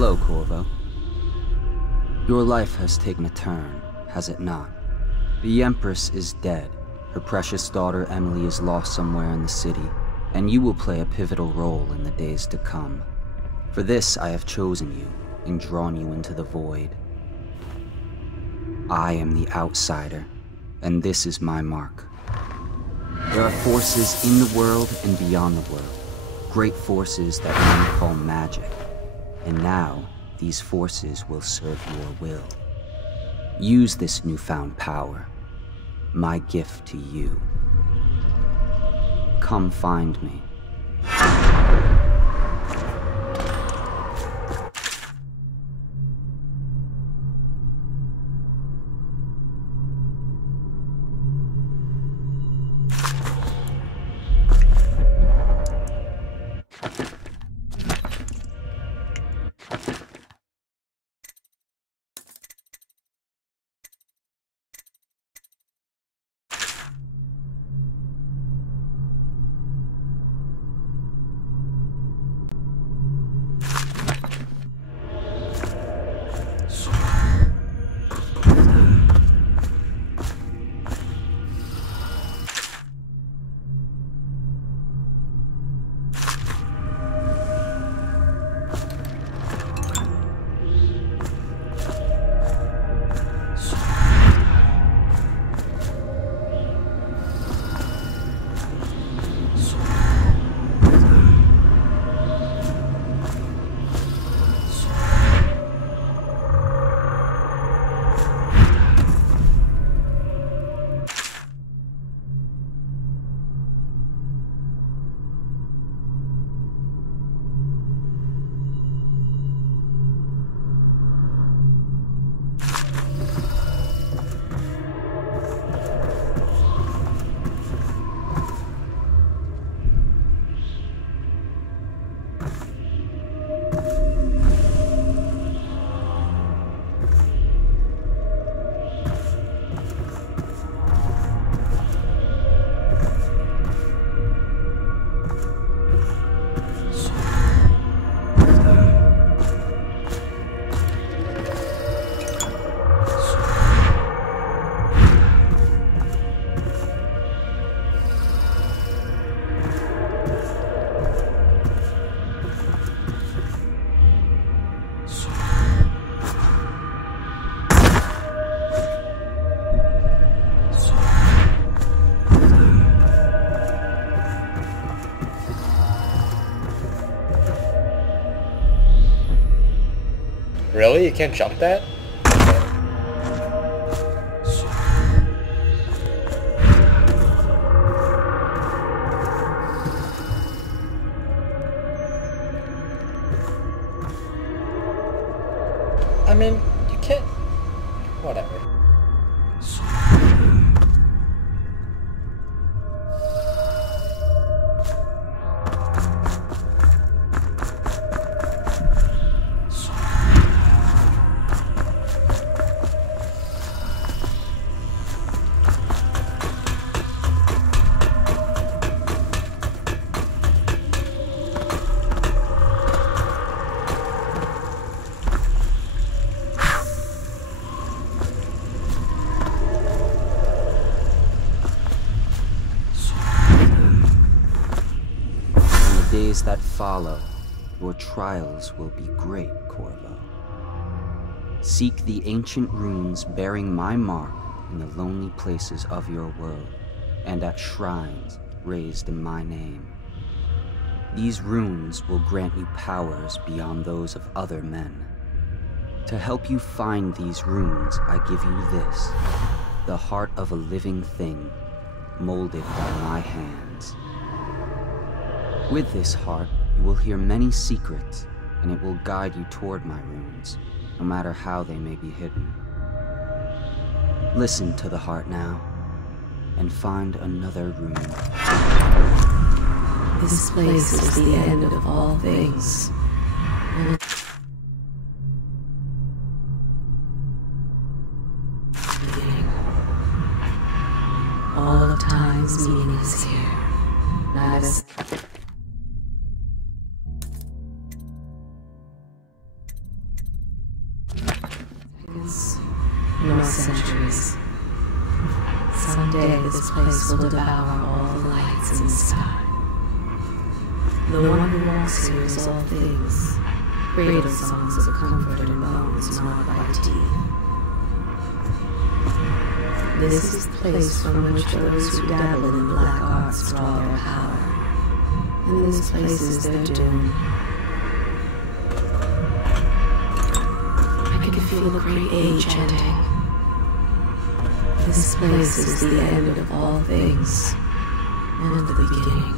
Hello, Corvo. Your life has taken a turn, has it not? The Empress is dead. Her precious daughter Emily is lost somewhere in the city, and you will play a pivotal role in the days to come. For this, I have chosen you and drawn you into the void. I am the outsider, and this is my mark. There are forces in the world and beyond the world, great forces that men call magic. And now, these forces will serve your will. Use this newfound power, my gift to you. Come find me. Really? You can't jump that? I mean, you can't... Whatever. Days that follow, your trials will be great, Corvo. Seek the ancient runes bearing my mark in the lonely places of your world, and at shrines raised in my name. These runes will grant you powers beyond those of other men. To help you find these runes, I give you this, the heart of a living thing, molded by my hands. With this heart, you will hear many secrets, and it will guide you toward my runes, no matter how they may be hidden. Listen to the heart now, and find another rune. This place is the end of all things. All of time's meaning is here. Neither seconds, nor centuries. Someday this place will devour all the lights in the sky. The one who walks here is all things, cradle songs of comfort and bones gnawed by teeth. This is the place from which those who dabble in black arts draw their power, and this place is their doom. I can feel a great age ending. This place is the end of all things, and the beginning.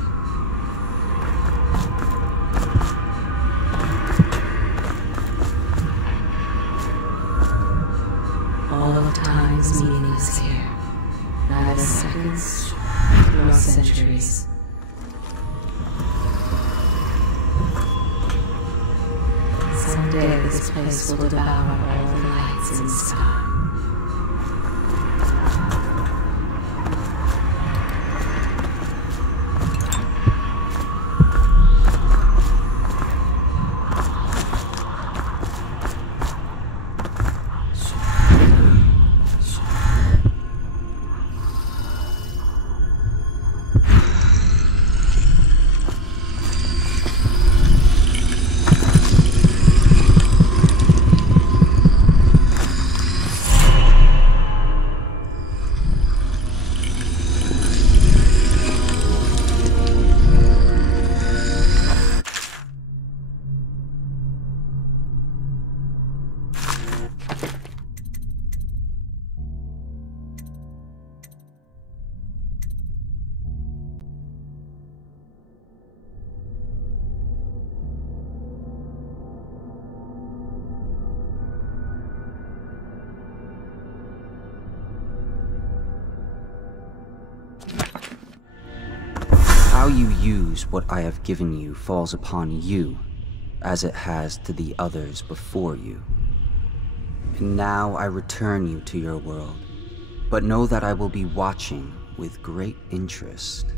All of time's meaning is here, neither seconds nor centuries. Someday this place will devour all the lights in the sky. How you use what I have given you falls upon you, as it has to the others before you. And now I return you to your world, but know that I will be watching with great interest.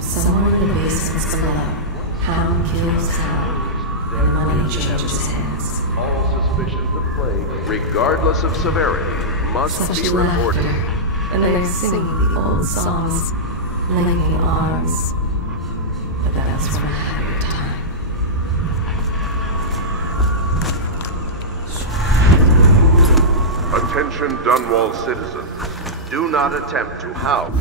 Somewhere in the basements below, hound kills hound, and money changes hands. All suspicions of plague, regardless of severity, must Such be laughter, reported. and they're singing the old songs, linking arms. But that's when I had your time. Attention Dunwall citizens, do not attempt to house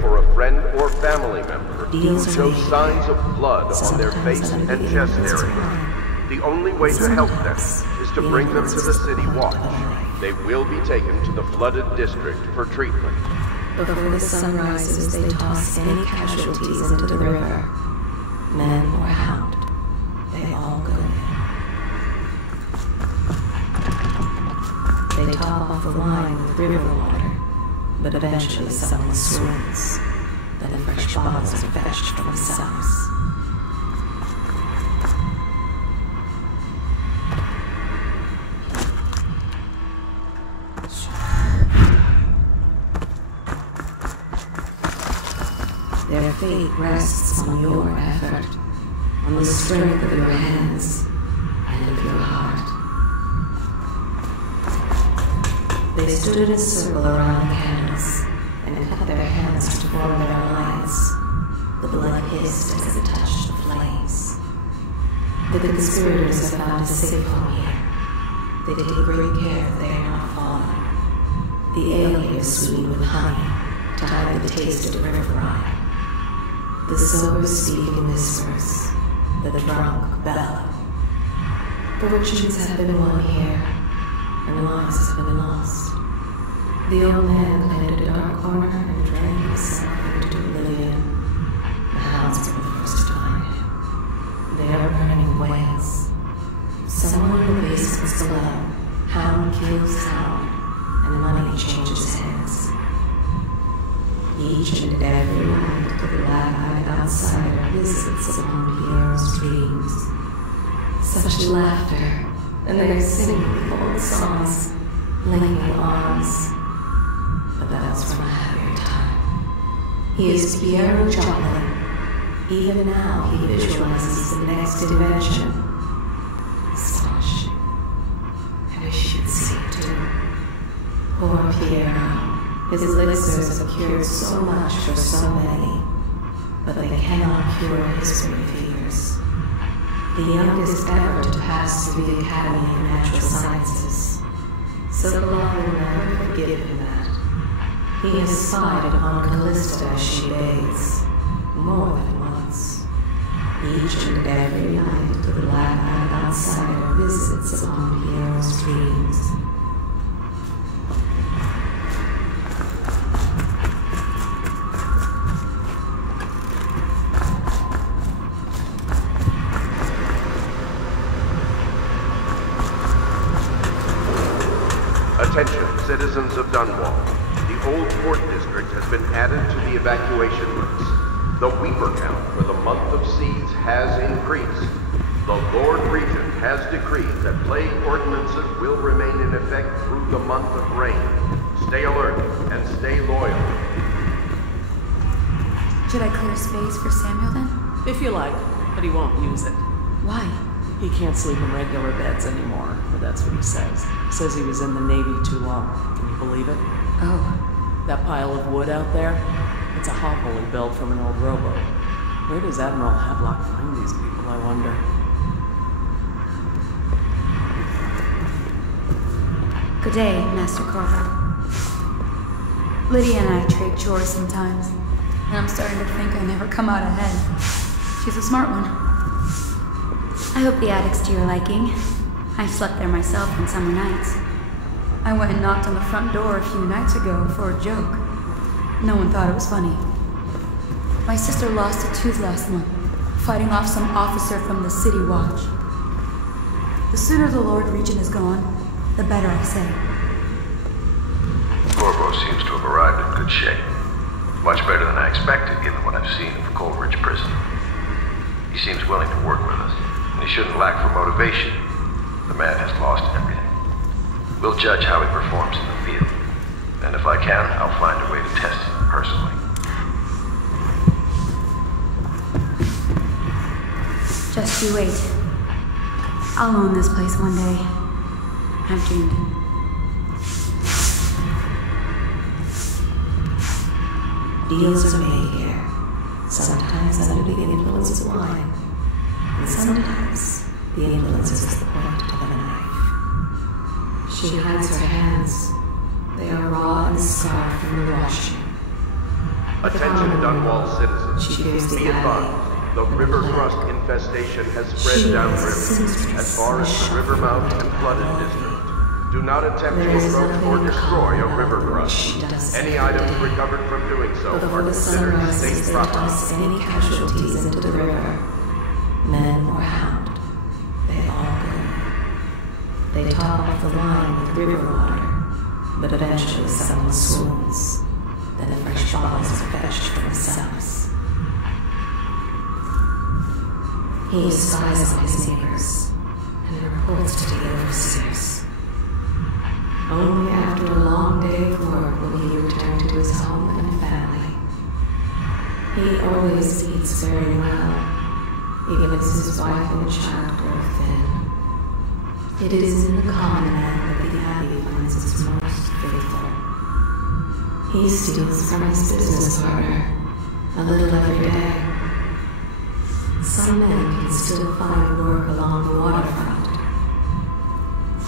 for a friend or family member who shows signs of blood on their face and chest area. The only way to help them is to bring them to the city watch. They will be taken to the flooded district for treatment. Before the sun rises, they toss any casualties into the river. Man or hound, they all go in. They top off the wine with river water, but eventually someone swims. Then fresh bottles are fetched from the cellars. Their fate rests on your effort, on the strength of your hands and of your heart. They stood in a circle around the candles and cut their hands to form their lines. The blood hissed as it touched the flames. The conspirators have found a safe home here. They take great care that they are not fallen. The ale here is sweetened with honey to hide the taste of river rye. The sober speak in whispers, the drunk bellow. Fortunes have been won here, and lives have been lost. The old man planted a dark corner and drank himself into oblivion. kills sound, and money changes hands. Each and every night, the black-eyed outsider visits upon Pierre's dreams. Such laughter, and they're singing old songs, linking arms. But that's from a happier time. He is Pierre Joplin. Even now, he visualizes the next dimension. Astonishing. I wish you'd see it too. Poor Pierre. His elixirs have cured so much for so many, but they cannot cure his great fears. The youngest ever to pass through the Academy of Natural Sciences. Sokolov will never forgive him that. He has spied upon Callista as she bathes, more than once. Each and every night, the black-eyed outsider visits upon Pierre's dreams. Attention, citizens of Dunwall. The old port district has been added to the evacuation list. The Weeper count for the month of seeds has increased. The Lord Regent has decreed that plague ordinances will remain in effect through the month of rain. Stay alert and stay loyal. Should I clear space for Samuel then? If you like, but he won't use it. Why? He can't sleep in regular beds anymore, or that's what he says. Says he was in the Navy too long. Can you believe it? Oh. That pile of wood out there? It's a hovel he built from an old rowboat. Where does Admiral Havelock find these people, I wonder? Good day, Master Carver. Lydia and I trade chores sometimes, and I'm starting to think I never come out ahead. She's a smart one. I hope the attic's to your liking. I've slept there myself on summer nights. I went and knocked on the front door a few nights ago for a joke. No one thought it was funny. My sister lost a tooth last month, fighting off some officer from the City Watch. The sooner the Lord Regent is gone, the better, I say. Corvo seems to have arrived in good shape. Much better than I expected, given what I've seen of Coleridge Prison. He seems willing to work with us. He shouldn't lack for motivation. The man has lost everything. We'll judge how he performs in the field. And if I can, I'll find a way to test him personally. Just you wait. I'll own this place one day. I've dreamed it. Deals are made here, sometimes under the influence of wine, and sometimes the influence is the point of a knife. She hides her hands. They are raw and scarred from the washing. Attention Dunwall She fears citizens. the Be advised, the river thrust infestation has spread downriver, as far as the river mouth and flooded district. Do not attempt to approach or destroy a river thrust. Any items recovered from doing so are Before the considered sun state rises, they property. toss any casualties into the river. Men or hound, they all go. They top off the line with river water, but eventually someone swoons. Then fresh bottles are fetched from the cellars. He spies on his neighbors and reports to the overseers. Only after a long day of work will he return to his home and family. He always eats very well, even as his wife and child grow thin. It is in the common man that the Abbey finds its most faithful. He steals from his business partner a little every day. Some men can still find work along the waterfront.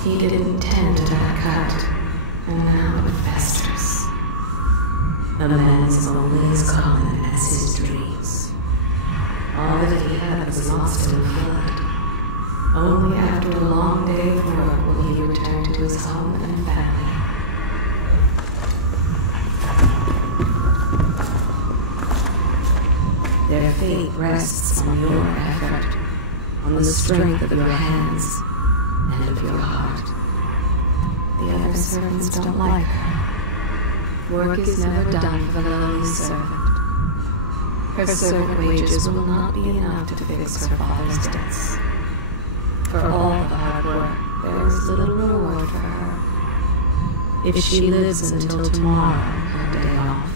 He didn't tend to that cut, and now it festers. A man is only as common as his dreams. All that he had was lost in the flood. Only after a long day of work will he return to his home and family. Their fate rests on your effort, on the strength of your hands, and of your heart. The her servants don't like her. Work is never done for the lowly servant. Her servant wages will not be enough to fix her father's debts. For all the hard work, there is little reward for her. If she lives until tomorrow, her day off,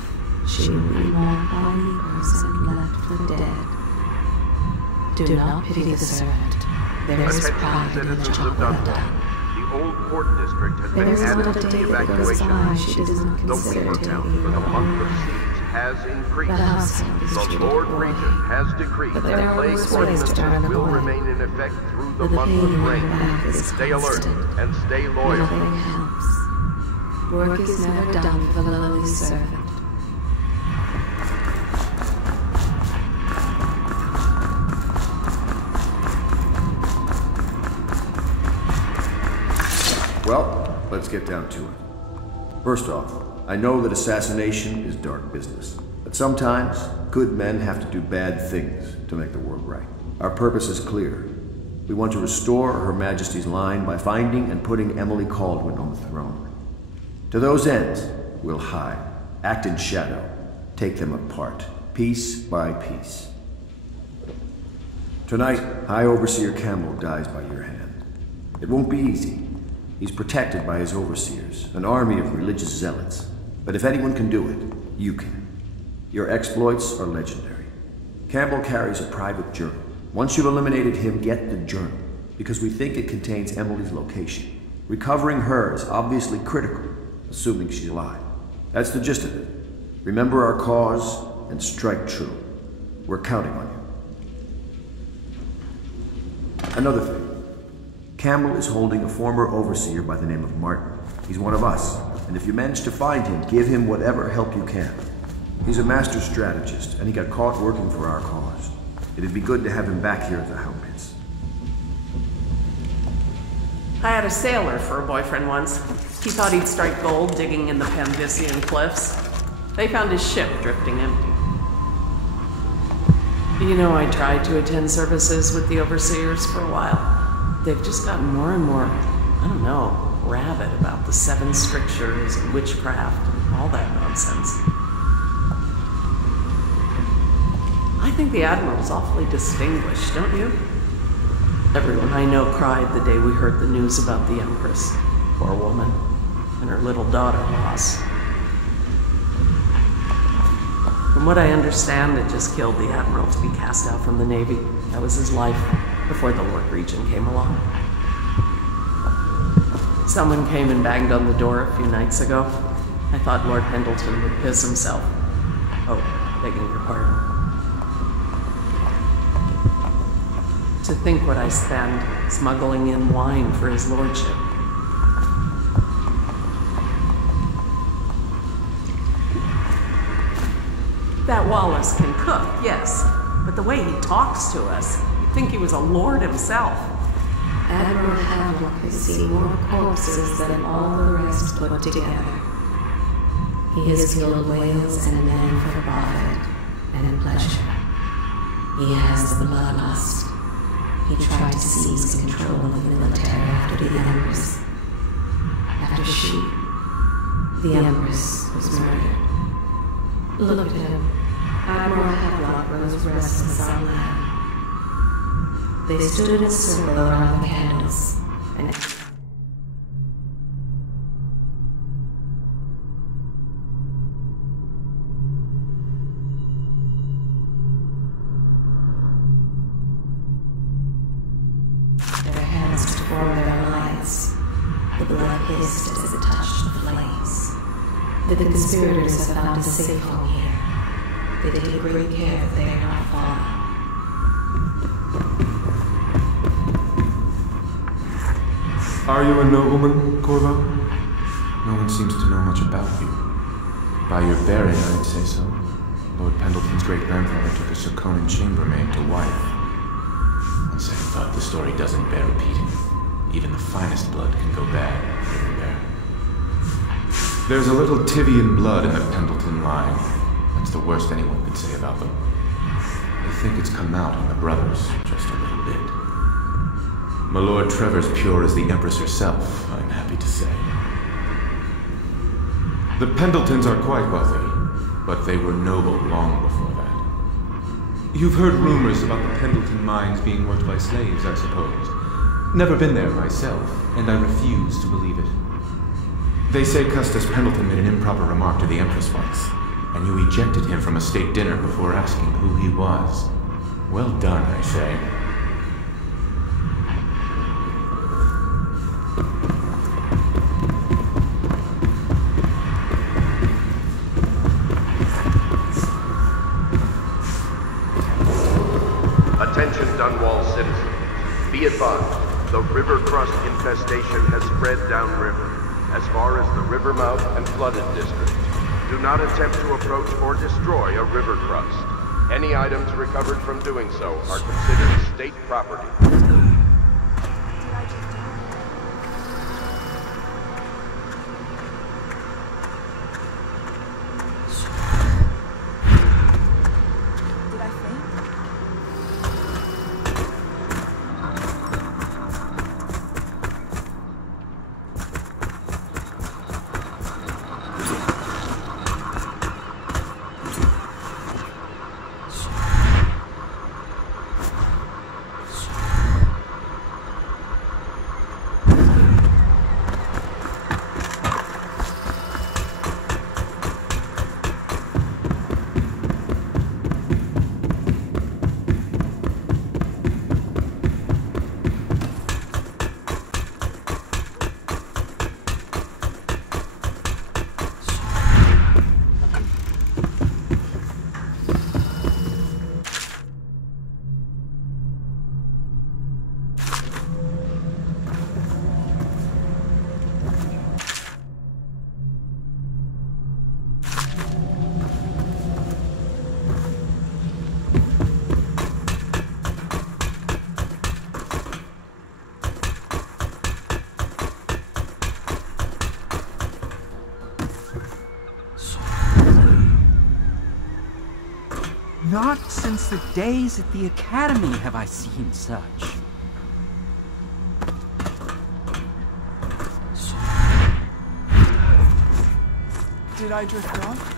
she will be mourned by weepers and left for dead. Do not pity the servant. There is Attention pride in the citizens job of well Dundalk. done. The old port district has There been is added not to a the day that goes evacuation by list. she does not The consider weaver taking count for the her month of own. siege has The increased. house help is The treated Lord poorly. Regent has decreed But that there are plague worse ways to ordinances turn them will away. remain in effect through the But the month of pain in rain. her back is Stay alert constant. and stay loyal. Nothing helps. Work is never done for the lowly servant. Well, let's get down to it. First off, I know that assassination is dark business, but sometimes good men have to do bad things to make the world right. Our purpose is clear. We want to restore Her Majesty's line by finding and putting Emily Kaldwin on the throne. To those ends, we'll hide, act in shadow, take them apart, piece by piece. Tonight, High Overseer Campbell dies by your hand. It won't be easy. He's protected by his overseers, an army of religious zealots. But if anyone can do it, you can. Your exploits are legendary. Campbell carries a private journal. Once you've eliminated him, get the journal, because we think it contains Emily's location. Recovering her is obviously critical, assuming she's alive. That's the gist of it. Remember our cause and strike true. We're counting on you. Another thing. Campbell is holding a former overseer by the name of Martin. He's one of us, and if you manage to find him, give him whatever help you can. He's a master strategist, and he got caught working for our cause. It'd be good to have him back here at the Hound Pits. I had a sailor for a boyfriend once. He thought he'd strike gold digging in the Pamvisian cliffs. They found his ship drifting empty. You know, I tried to attend services with the overseers for a while. They've just gotten more and more, I don't know, rabid about the 7 strictures and witchcraft and all that nonsense. I think the Admiral's awfully distinguished, don't you? Everyone I know cried the day we heard the news about the Empress. Poor woman. And her little daughter lost. From what I understand, it just killed the Admiral to be cast out from the Navy. That was his life, before the Lord Regent came along. Someone came and banged on the door a few nights ago. I thought Lord Pendleton would piss himself. Oh, begging your pardon. To think what I spend smuggling in wine for his lordship. That Wallace can cook, yes, but the way he talks to us, you'd think he was a lord himself. Admiral Havelock has seen more corpses than all the rest put together. He has killed whales and men for profit and pleasure. He has the bloodlust. He tried to seize control of the military after the Empress. After the Empress was murdered. Look at him. Admiral Havelock rose restless on land. They stood in a circle around the candles, and their hands to form their alliance. The blood hissed as it touched the flames. The conspirators have found a safe home here. They take great care that they are not fallen. Are you a nobleman, Corvo? No one seems to know much about you. By your bearing, I'd say so. Lord Pendleton's great-grandfather took a Serkonan chambermaid to wife. On second thought, the story doesn't bear repeating. Even the finest blood can go bad here and there. There's a little Tivian blood in the Pendleton line. That's the worst anyone could say about them. They think it's come out in the brothers, just a little bit. My Lord Trevor's pure as the Empress herself, I'm happy to say. The Pendletons are quite wealthy, but they were noble long before that. You've heard rumors about the Pendleton mines being worked by slaves, I suppose. Never been there myself, and I refuse to believe it. They say Custis Pendleton made an improper remark to the Empress once, and you ejected him from a state dinner before asking who he was. Well done, I say. Attention Dunwall citizens. Be advised, the river crust infestation has spread downriver, as far as the river mouth and flooded district. Do not attempt to approach or destroy a river crust. Any items recovered from doing so are considered state property. Not since the days at the Academy have I seen such. Did I drift off?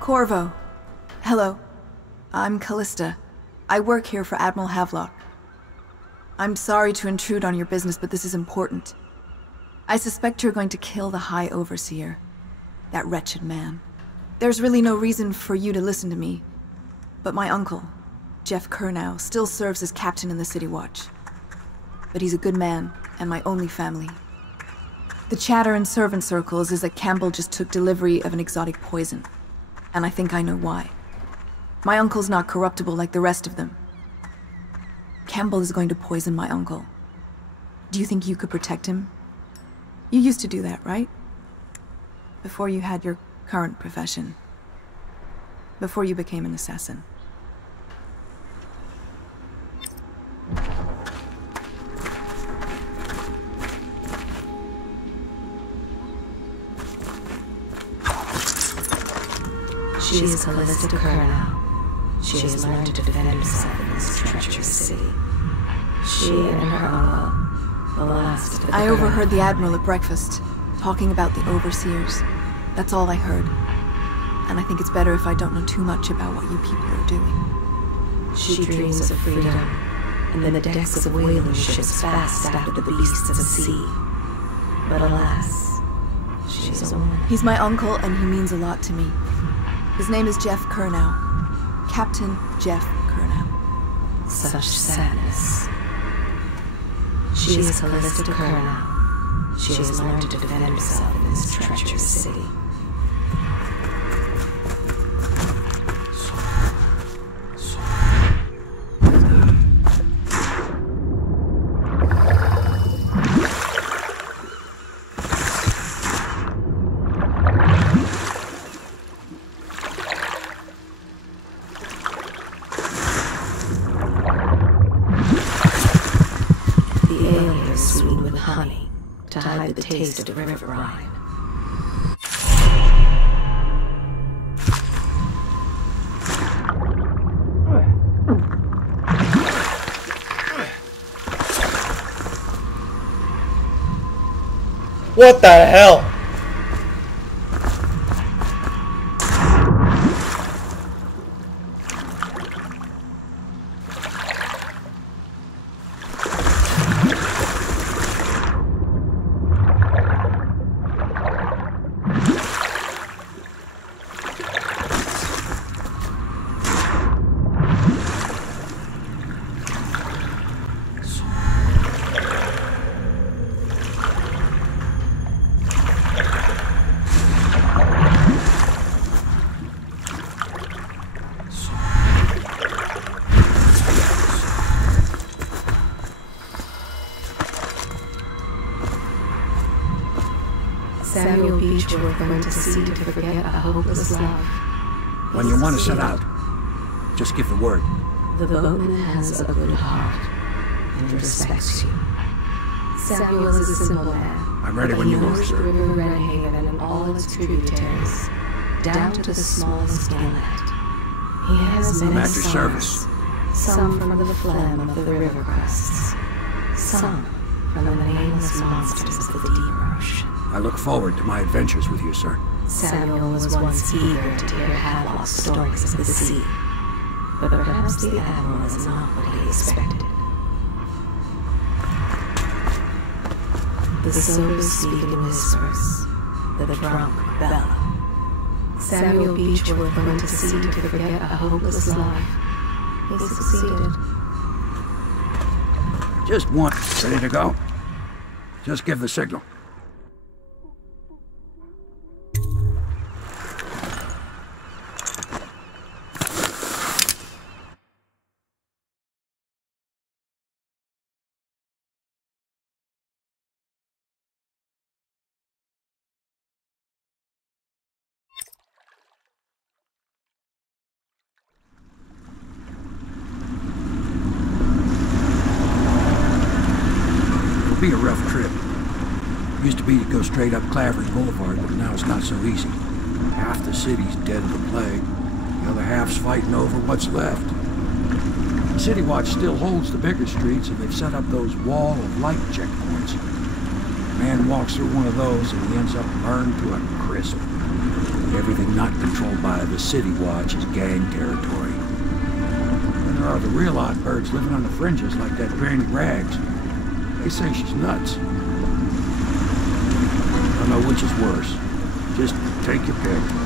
Corvo. Hello. I'm Callista. I work here for Admiral Havelock. I'm sorry to intrude on your business, but this is important. I suspect you're going to kill the High Overseer. That wretched man. There's really no reason for you to listen to me. But my uncle, Jeff Kernow, still serves as captain in the City Watch. But he's a good man, and my only family. The chatter in servant circles is that Campbell just took delivery of an exotic poison. And I think I know why. My uncle's not corruptible like the rest of them. Campbell is going to poison my uncle. Do you think you could protect him? You used to do that, right? Before you had your current profession. Before you became an assassin. She is Callista Kernow. She has learned to defend herself in this treacherous city. She and her uncle, the last of the I overheard the Admiral at breakfast, talking about the Overseers. That's all I heard. And I think it's better if I don't know too much about what you people are doing. She dreams of freedom, and the decks of whaling ships fast after the beasts of the sea. But alas, she is a woman. He's my uncle, and he means a lot to me. His name is Jeff Kernow. Captain Jeff Kernow. Such sadness. She is Callista Kernow. She has learned to defend herself in this treacherous city. The ale is sweetened with honey to hide the taste of river brine. What the hell? Samuel Beechworth went to sea to forget a hopeless love. When you want to set out, just give the word. The boatman has a good heart and respects you. Samuel is a simple man. I'm ready when you are, sir. He knows the river Redhaven and all its tributaries, down to the smallest inlet. He has many at your service. Some from the phlegm of the river crests, some from the nameless monsters of the deep ocean. I look forward to my adventures with you, sir. Samuel was once eager to hear Havelock's stories of the sea, but perhaps the Admiral is not what he expected. The sober speak in whispers, the drunk bellow. Samuel Beechworth went to sea to forget a hopeless life. He succeeded. Just one. Ready to go? Just give the signal. Be a rough trip. Used to be to go straight up Clavering Boulevard, but now it's not so easy. Half the city's dead of the plague. The other half's fighting over what's left. City Watch still holds the bigger streets, and they've set up those wall of light checkpoints. A man walks through one of those, and he ends up burned to a crisp. Everything not controlled by the City Watch is gang territory. Then there are the real odd birds living on the fringes like that Granny Rags. They say she's nuts. I don't know which is worse. Just take your pick.